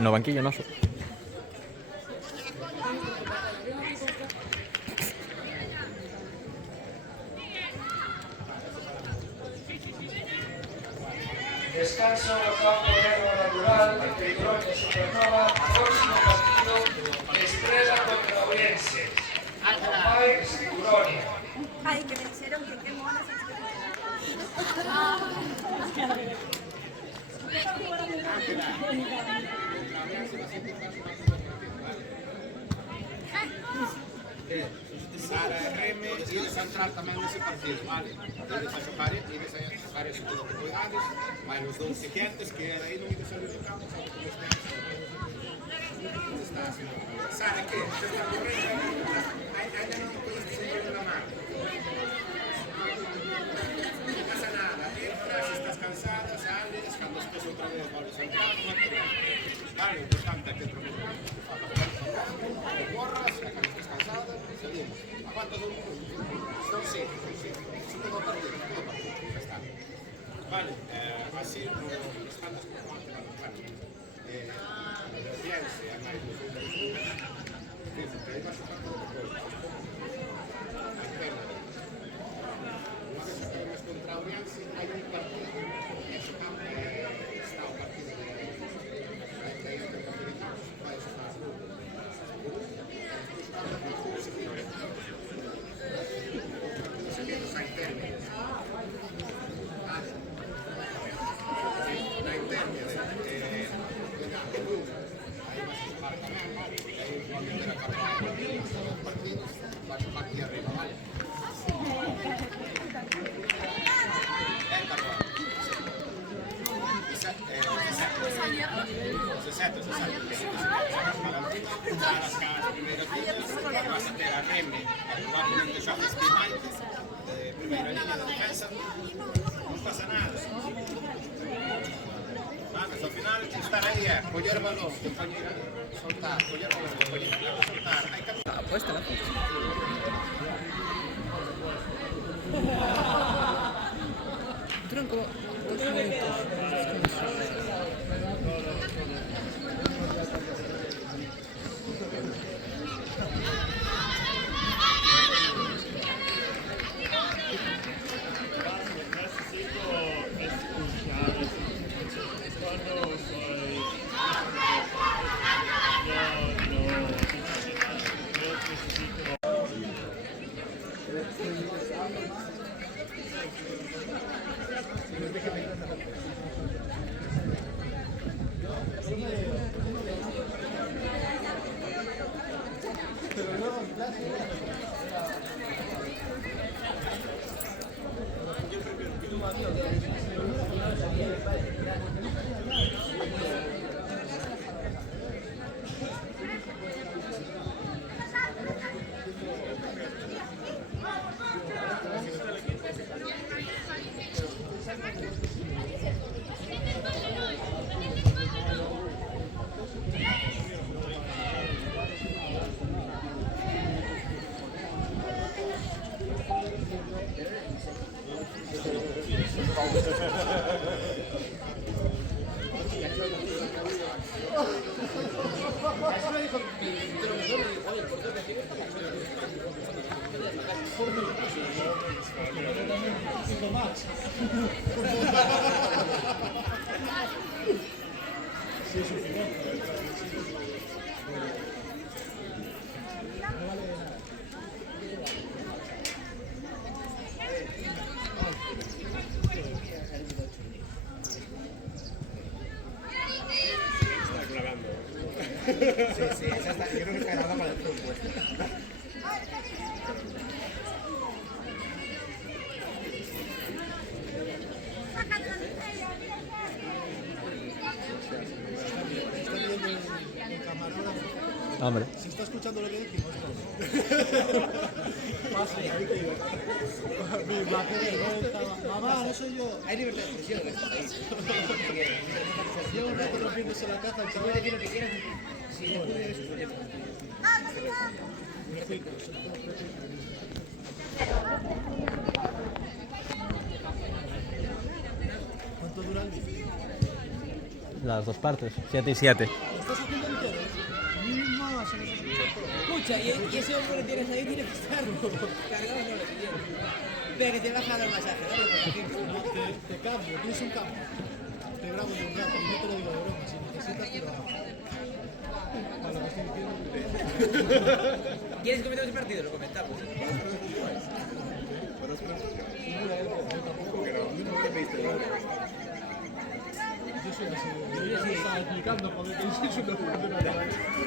No banquillo, no. Descanso no campo de erva natural entre Colonia Supernova, próximo partido Estrela contra Ourense. Pai Colonia. Ay, que me dijeron que qué monas Sara e Reme ides a entrar tamén nese partido, vale? Ides a xocar ese todo que cuidades, vai os dous siguientes que aí non ides a ver o campo, sabe como está haciendo. Sara, que? Se está correndo, ainda non podeste seguir de la mano. Non pasa nada, entras, estás cansada, sales, cando estés outra vez volves a entrar, vale, importante que outro vez corras, e cando estés cansada, salimos. Aguanta todo o mundo. Son sí. Son todo partido, ya está. Vale, así, estando como antes, bueno, piense, a máis dos outros grupos, que aí vas a todo o que hai pena. Unha vez que temos contra o Ourense, hai un partido, e ese campo está o partido de este partido, vai a xogar na interna Cuando de la campana los partidos, vas aquí arriba, ¿vale? Esatto. Vas a ter a Remme, probablemente xa Spinaites, primeira línea de defensa, non pasa nada. Vamos, ao final, estar aí é coller o balón, compañera, soltar, coller o balón, compañera, soltar, hai que... Apuesta la foto. Duran como 2 minutos. Sí, esa está, yo creo que está grabada para el fútbol. Hombre. Si está escuchando lo que dijimos, no. Pasa, ya vi que digo. Mi imagen mamá, no soy yo. Hay libertad de expresión en este país. Llevo un rato rompiéndose la caja, el chaval. Puede decir lo que quieras. Si no puede, es su problema. ¿Cuánto dura el vídeo? Las dos partes, 7 y 7. ¿Lo estás haciendo entero? Mamá, se nos escucha todo. Escucha, y ese hombre que tienes ahí tiene que estar cargado con lo que tiene. Espera, que te baja el masaje, ¿vale? Te cambio, tienes un cambio. Te grabo de un rato, y no te lo digo de broma, si necesitas te lo hago. Para lo que estoy diciendo. ¿Quieres comentar ese partido? Lo comentamos. Yo soy así, yo ya se estaba explicando, joder, que soy una persona.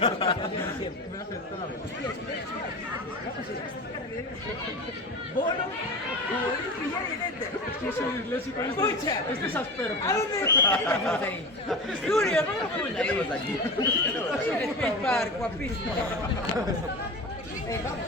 Me ha afectado. Bono, como un evidente. Yo soy disléxico, Escucha. este es Asperger. ¿A dónde? ¿Qué hacemos ahí? Julio, ¿cómo fuimos ahí? Es Space Park, guapísimo. Vamos.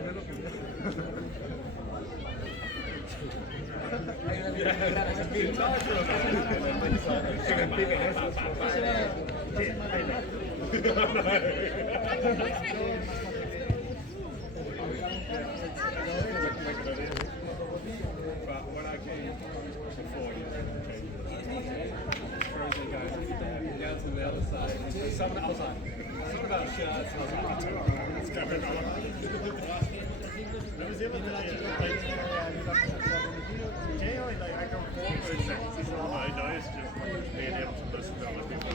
But when I came before, Thursday guys down to the other side. Something outside. Something about shots. I was like, it's coming on. Generally, like, I come forward with sentences all my days, just being able to listen to other people.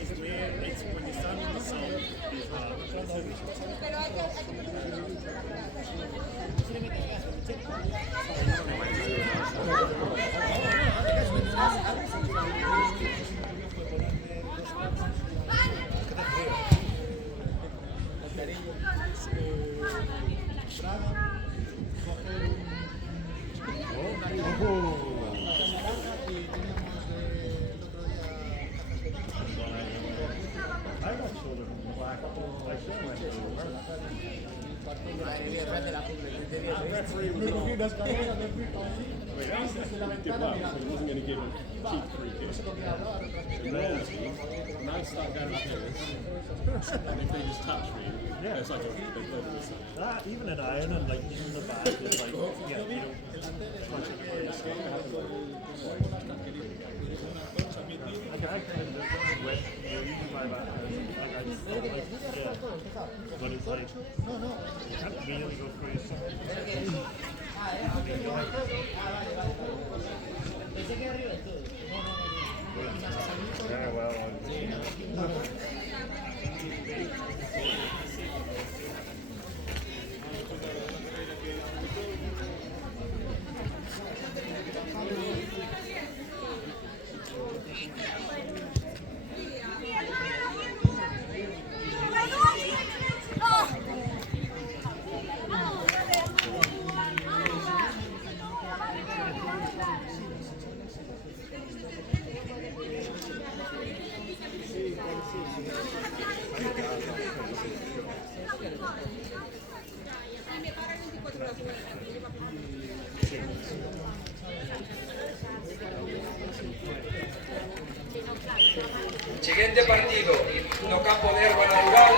It's weird, it's when you stand in the sun, it's Madre mía, detrás de la cumbre, 15 días. Me cogí unas cadenas, me fui para Desde la ventana, mira. So he wasn't going to give him cheap free kicks. In reality, when I start going like this, and if they just touch me, it's like they go to the side. that, even an iron and like even the back is like, yeah, you know, like I kind of just wet my back, like I just don't like, yeah, but it's like, you can't really go crazy. Yeah, well, Siguiente partido, no campo de herba natural,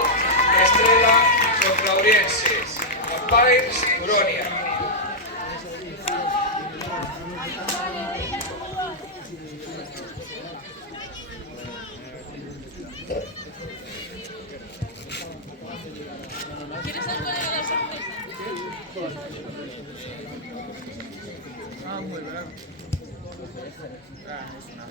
Estrela contra Aurienses, Umpires, Uronia. ¿Quieres algo de la sorpresa? Ah, muy bien. Ah, es una.